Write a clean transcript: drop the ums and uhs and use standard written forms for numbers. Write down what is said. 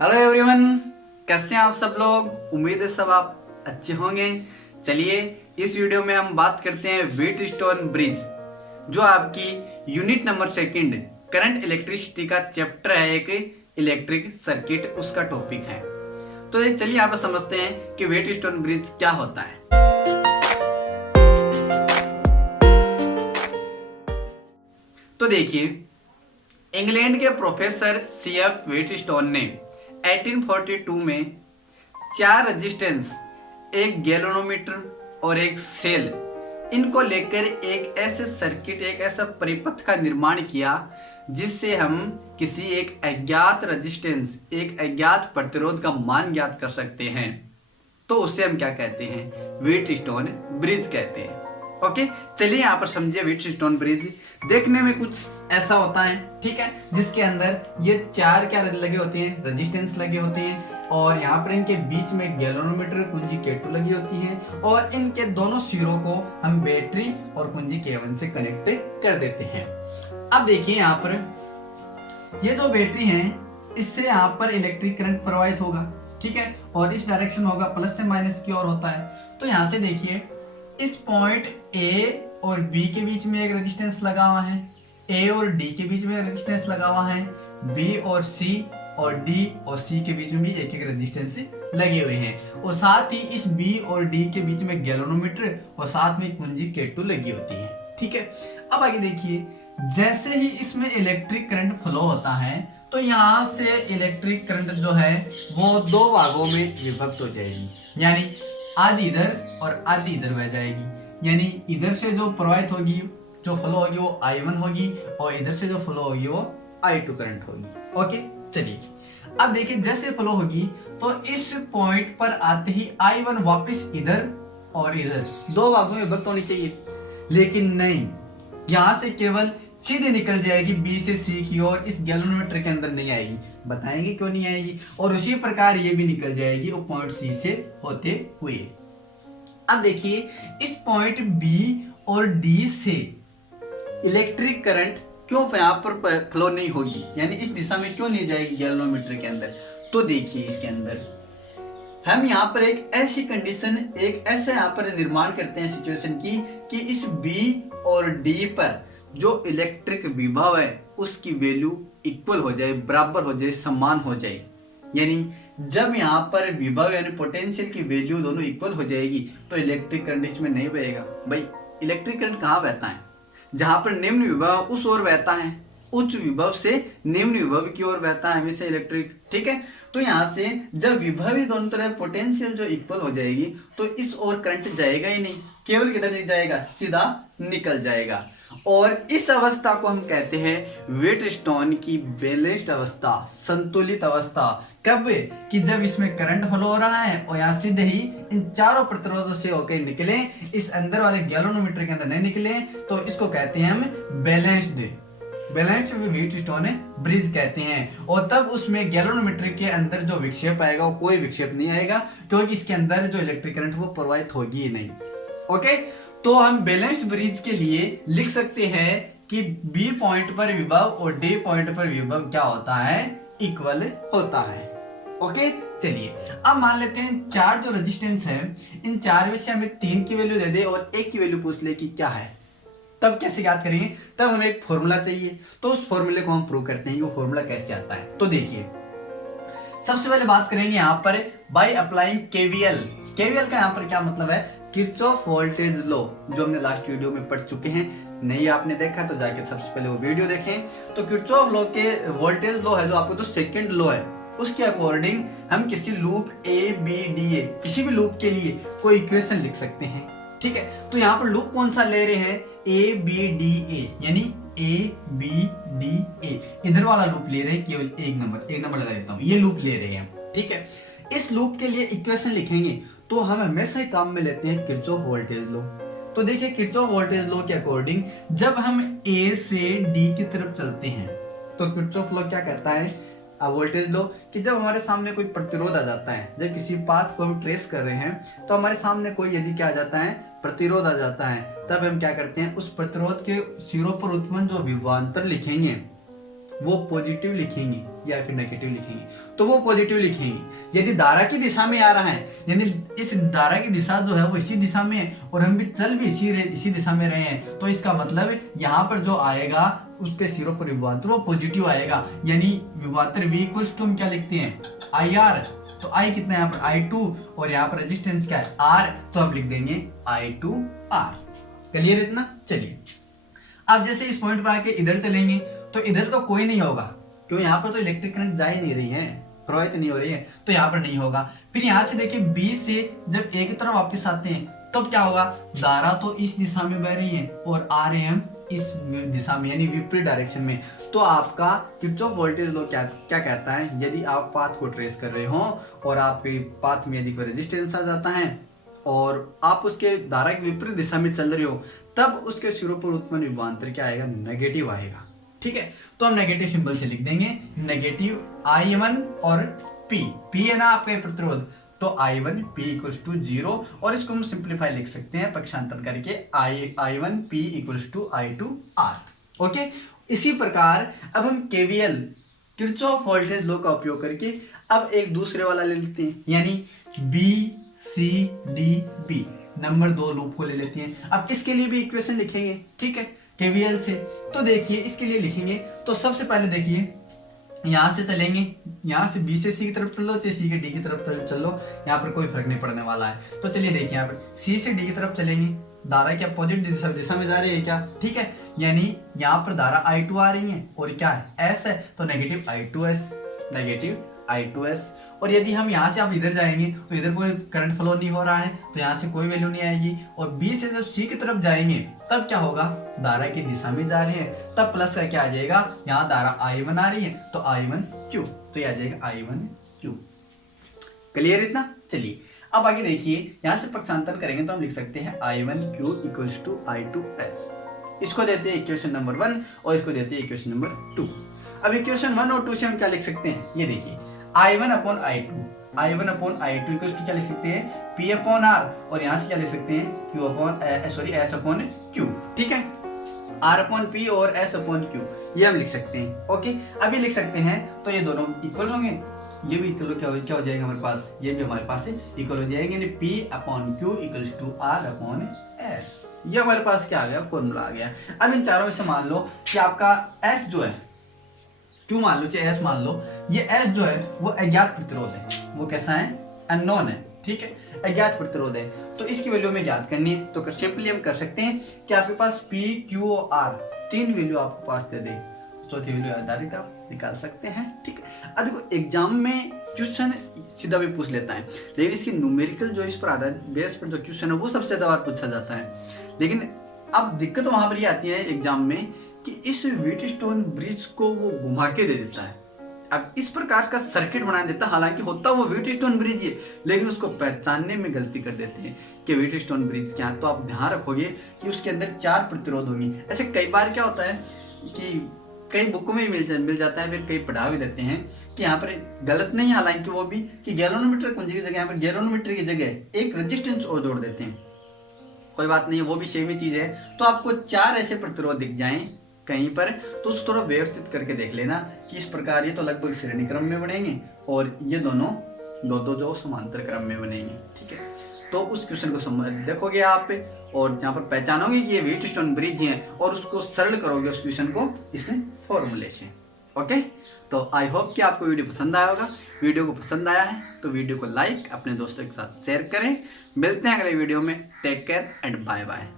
Hello everyone, कैसे हैं आप सब लोग। उम्मीद है सब आप अच्छे होंगे। चलिए इस वीडियो में हम बात करते हैं व्हीटस्टोन ब्रिज, जो आपकी unit number second current electricity का चैप्टर है। एक इलेक्ट्रिक सर्किट उसका टॉपिक है। तो चलिए यहाँ पर समझते हैं कि व्हीटस्टोन ब्रिज क्या होता है। तो देखिए, इंग्लैंड के प्रोफेसर सीएफ व्हीटस्टोन ने 1842 में 4 रेजिस्टेंस, एक गैल्वेनोमीटर और एक सेल, इनको लेकर एक ऐसे सर्किट, एक ऐसा परिपथ का निर्माण किया जिससे हम किसी एक अज्ञात रेजिस्टेंस, एक अज्ञात प्रतिरोध का मान ज्ञात कर सकते हैं। तो उसे हम क्या कहते हैं? व्हीटस्टोन ब्रिज कहते हैं। ओके, चलिए यहाँ पर समझिए। व्हीटस्टोन ब्रिज देखने में कुछ ऐसा होता है, ठीक है, जिसके अंदर ये 4 क्या लगे होते हैं? रेजिस्टेंस लगे होते हैं, और यहाँ पर इनके बीच में गैल्वेनोमीटर कुंजी K2 लगी होती है, और इनके दोनों सिरों को हम बैटरी और कुंजी K1 से कनेक्ट कर देते हैं। अब देखिए यहाँ पर ये जो बैटरी है, इससे यहाँ पर इलेक्ट्रिक करंट प्रवाहित होगा, ठीक है, और इस डायरेक्शन होगा प्लस से माइनस की ओर होता है। तो यहाँ से देखिए, इस पॉइंट ए और बी के बीच में एक रेजिस्टेंस लगा हुआ है, ए और डी के बीच में रेजिस्टेंस लगा हुआ है, बी और सी और डी और सी के बीच में भी एक एक रेजिस्टेंस लगे हुए हैं, और साथ ही इस बी और डी के बीच में गैल्वेनोमीटर और साथ में कुंजी K2 लगी होती है, ठीक है। अब आगे देखिए, जैसे ही इसमें इलेक्ट्रिक करंट फ्लो होता है, तो यहाँ से इलेक्ट्रिक करंट जो है वो 2 भागों में विभक्त हो जाएगी, यानी आधी इधर और आधी इधर बह जाएगी। यानी इधर से जो प्रवाहित होगी, जो फ्लो होगी वो I1 होगी, और इधर से जो फ्लो होगी वो I2 करंट होगी। ओके, चलिए अब देखिए, जैसे फ्लो होगी तो इस पॉइंट पर आते ही I1 वापस इधर और इधर 2 भागों में विभक्त होनी चाहिए, लेकिन नहीं, यहां से केवल सीधे निकल जाएगी B से C की ओर, इस गैल्वेनोमीटर के अंदर नहीं आएगी। बताएंगे क्यों नहीं आएगी। और उसी प्रकार ये भी निकल जाएगी वो पॉइंट C से होते हुए। अब देखिए, इस पॉइंट B और D से इलेक्ट्रिक करंट क्यों यहाँ पर फ्लो नहीं होगी, यानी इस दिशा में क्यों नहीं जाएगी गैल्वेनोमीटर के अंदर। तो देखिए, इसके अंदर हम यहाँ पर एक ऐसी कंडीशन, एक ऐसा यहाँ पर निर्माण करते हैं सिचुएशन की, कि इस B और D पर जो इलेक्ट्रिक विभव है उसकी वैल्यू इक्वल हो जाए, बराबर हो जाए, समान हो जाए। यानी जब यहाँ पर विभव यानी पोटेंशियल की वैल्यू दोनों इक्वल हो जाएगी तो इलेक्ट्रिक करंट इसमें नहीं बहेगा। भाई, इलेक्ट्रिक करंट कहाँ बहता है? जहां पर निम्न विभव उस ओर बहता है, उच्च विभव से निम्न विभव की ओर बहता है हमेशा इलेक्ट्रिक, ठीक है। तो यहाँ से जब विभव ही दोनों तरफ पोटेंशियल जो इक्वल हो जाएगी तो इस ओर करंट जाएगा ही नहीं, केवल किधर जाएगा? सीधा निकल जाएगा। और इस अवस्था को हम कहते हैं व्हीटस्टोन की बैलेंस्ड अवस्था, संतुलित अवस्था। कब? कि जब इसमें करंट फ्लो हो रहा है और यहाँ सीधे ही इन चारों प्रतिरोधों से होकर निकले, इस अंदर वाले गैल्वेनोमीटर के अंदर नहीं निकले, तो इसको कहते हैं हम बैलेंस्ड व्हीटस्टोन ब्रिज कहते हैं। और तब उसमें गैल्वेनोमीटर के अंदर जो विक्षेप आएगा वो कोई विक्षेप नहीं आएगा, क्योंकि इसके अंदर जो इलेक्ट्रिक करंट वो प्रवाहित होगी ही नहीं। ओके, तो हम बैलेंस्ड ब्रिज के लिए लिख सकते हैं कि B पॉइंट पर विभव और D पॉइंट पर विभव क्या होता है? इक्वल होता है। ओके, चलिए अब मान लेते हैं 4 जो रेजिस्टेंस है, इन 4 में से हमें 3 की वैल्यू दे दे और 1 की वैल्यू पूछ ले कि क्या है। तब कैसे याद करेंगे? तब हमें एक फॉर्मूला चाहिए, तो उस फॉर्मूले को हम प्रूव करते हैं कि वो फॉर्मूला कैसे आता है। तो देखिए, सबसे पहले बात करेंगे यहाँ पर बाय अप्लाइंग KVL। KVL का यहाँ पर क्या मतलब है? किरचॉफ वोल्टेज लॉ, जो हमने लास्ट वीडियो में पढ़ चुके हैं। नहीं आपने देखा तो जाके सबसे पहले वो वीडियो देखें। तो किरचॉफ लॉ के वोल्टेज लॉ है जो आपको जो सेकंड लॉ है, उसके अकॉर्डिंग हम किसी लूप ABDA, किसी भी लूप के लिए कोई इक्वेशन लिख सकते हैं, ठीक है। तो यहाँ पर लूप कौन सा ले रहे हैं? ABDA, यानी ABDA, इधर वाला लूप ले रहे हैं, केवल एक नंबर लगा देता हूँ, ये लूप ले रहे हैं, ठीक है। इस लूप के लिए इक्वेशन लिखेंगे तो हम हमेशा काम में लेते हैं किरचॉफ वोल्टेज लॉ। तो देखिए, किरचॉफ वोल्टेज लॉ के अकॉर्डिंग जब हम A से D की तरफ चलते हैं तो किरचॉफ लॉ क्या कहता है? वोल्टेज लॉ, कि जब हमारे सामने कोई प्रतिरोध आ जाता है, जब किसी पाथ को हम ट्रेस कर रहे हैं तो हमारे सामने कोई यदि क्या आ जाता है? प्रतिरोध आ जाता है, तब हम क्या करते हैं? उस प्रतिरोध के सिरों पर उत्पन्न जो विभवांतर लिखेंगे वो पॉजिटिव लिखेंगे या फिर नेगेटिव लिखेंगे। तो वो पॉजिटिव लिखेंगे यदि धारा की दिशा में आ रहा है, यानी इस धारा की दिशा जो है वो इसी दिशा में है और हम भी चल भी इसी दिशा में रहे हैं, तो इसका मतलब यहाँ पर जो आएगा उसके सिरों पर विभवांतर वो पॉजिटिव आएगा। यानी विभवांतर V इक्वल्स टू हम क्या लिखते हैं IR। तो I कितना है यहाँ पर I2 और यहाँ पर रेजिस्टेंस क्या है R, तो हम लिख देंगे I2R। क्लियर इतना? चलिए अब जैसे इस पॉइंट पर आके इधर चलेंगे तो इधर तो कोई नहीं होगा, क्यों यहाँ पर तो इलेक्ट्रिक करंट जा ही नहीं रही है, प्रवाहित नहीं हो रही है, तो यहाँ पर नहीं होगा। फिर यहाँ से देखिए B से जब एक तरफ वापस आते हैं तब क्या होगा, धारा तो इस दिशा में बह रही है और आ रहे हम इस दिशा में यानी विपरीत डायरेक्शन में। तो आपका किरचॉफ वोल्टेज लॉ क्या कहता है, यदि आप पाथ को ट्रेस कर रहे हो और आपके पाथ में यदि कोई रेजिस्टेंस आ जाता है और आप उसके धारा की विपरीत दिशा में चल रहे हो, तब उसके सिरों पर उत्पन्न विभवांतर क्या आएगा, नेगेटिव आएगा। ठीक है, तो हम नेगेटिव सिंबल से लिख देंगे नेगेटिव I1 और P है ना आपका प्रतिरोध, तो I1 P इक्वल्स टू 0 और इसको हम सिंप्लीफाई लिख सकते हैं पक्षांतर करके I1 P equals to I2R। Okay, इसी प्रकार अब हम KVL किरचॉफ वोल्टेज लॉ का उपयोग करके अब एक दूसरे वाला ले लेते हैं, यानी BCDB नंबर 2 लूप को ले लेते हैं। अब इसके लिए भी इक्वेशन लिखेंगे, ठीक है, KVL से। तो देखिए इसके लिए लिखेंगे तो सबसे पहले देखिए यहां से चलेंगे, यहाँ से B से C की तरफ चल लो, चाहे C के D की तरफ चल लो, यहाँ पर कोई फर्क नहीं पड़ने वाला है। तो चलिए देखिए यहाँ पर C से D की तरफ चलेंगे, धारा क्या पॉजिटिव दिशा में जा रही है क्या, ठीक है, यानी यहाँ पर धारा I2 आ रही है और क्या है S है, तो नेगेटिव I2S। और यदि हम यहाँ से आप इधर जाएंगे तो इधर कोई करंट फ्लो नहीं हो रहा है, तो यहाँ से कोई वैल्यू नहीं आएगी। और B से जब C की तरफ जाएंगे तब क्या होगा, धारा की दिशा में जा रहे हैं, तब प्लस का क्या आ जाएगा, यहाँ धारा I1 आ रही है तो I1Q, तो ये आ जाएगा I1Q। क्लियर इतना? चलिए अब आगे देखिए, यहाँ से पक्षांतर करेंगे तो हम लिख सकते हैं I1Q इक्वल्स टू I2S। इसको देते हैं इक्वेशन नंबर 1 और इसको देते हैं इक्वेशन नंबर 2। अब इक्वेशन 1 और 2 से हम क्या लिख सकते हैं, ये देखिए I1 upon I2 equals to क्या लिख सकते हैं P अपॉन R, और यहाँ से क्या लिख सकते हैं S अपॉन Q, ठीक है, R अपॉन P और S अपॉन Q, ये हम लिख सकते हैं। ओके, अब ये लिख सकते हैं तो ये दोनों इक्वल होंगे, ये भी इक्वल क्या हो जाएगा हमारे पास, ये भी हमारे पास इक्वल हो जाएंगे, यानी P upon Q equals to R upon S। ये हमारे पास क्या आ गया, फॉर्मूला आ गया। अब इन चारों में से मान लो कि आपका S जो है, Q मान लो चाहे S मान लो, ये S जो है वो अज्ञात प्रतिरोध है, वो कैसा है, अननोन है, ठीक है, अज्ञात प्रतिरोध है। तो इसकी वैल्यू हमें ज्ञात करनी है, तो सिंपली हम कर सकते हैं कि आपके पास P, Q और R 3 वैल्यू आपके पास दे दे, चौथी वैल्यू आधारित आप निकाल सकते हैं, ठीक है। अब देखो एग्जाम में क्वेश्चन सीधा भी पूछ लेता है, लेकिन इसकी न्यूमेरिकल जो इस पर आधारित बेस पर जो क्वेश्चन है वो सबसे ज्यादा बार पूछा जाता है। लेकिन अब दिक्कत वहां पर ये आती है एग्जाम में कि इस व्हीटस्टोन ब्रिज को वो घुमा के दे देता है। अब इस प्रकार का सर्किट बना देता है, हालांकि होता वो व्हीटस्टोन ब्रिज है, लेकिन उसको पहचानने में गलती कर देते हैं कि व्हीटस्टोन ब्रिज क्या है। तो आप ध्यान रखोगे कि उसके अंदर 4 प्रतिरोध होंगे। ऐसे कई बार क्या होता है कि कई बुक में मिल जाता है, फिर कई पढ़ा भी देते हैं कि यहाँ पर गलत नहीं, हालांकि वो भी कि गैलोनोमीटर कुंजी की जगह यहाँ पर गैलोनोमीटर की जगह एक रेजिस्टेंस और जोड़ देते हैं। कोई बात नहीं है, वो भी सेम ही चीज है। तो आपको 4 ऐसे प्रतिरोध दिख जाएं कहीं पर, तो उसको थोड़ा व्यवस्थित करके देख लेना कि इस प्रकार ये तो लगभग श्रेणी क्रम में बनेंगे और ये दोनों दो जो समांतर क्रम में बनेंगे, ठीक है। तो उस क्वेश्चन को समझ देखोगे आप और यहाँ पर पहचानोगे कि ये व्हीटस्टोन ब्रिज है और उसको सरल करोगे उस क्वेश्चन को इस फॉर्मूले से। ओके, तो आई होप कि आपको वीडियो पसंद आया होगा। वीडियो को पसंद आया है तो वीडियो को लाइक अपने दोस्तों के साथ शेयर करें। मिलते हैं अगले वीडियो में। Take care and bye bye.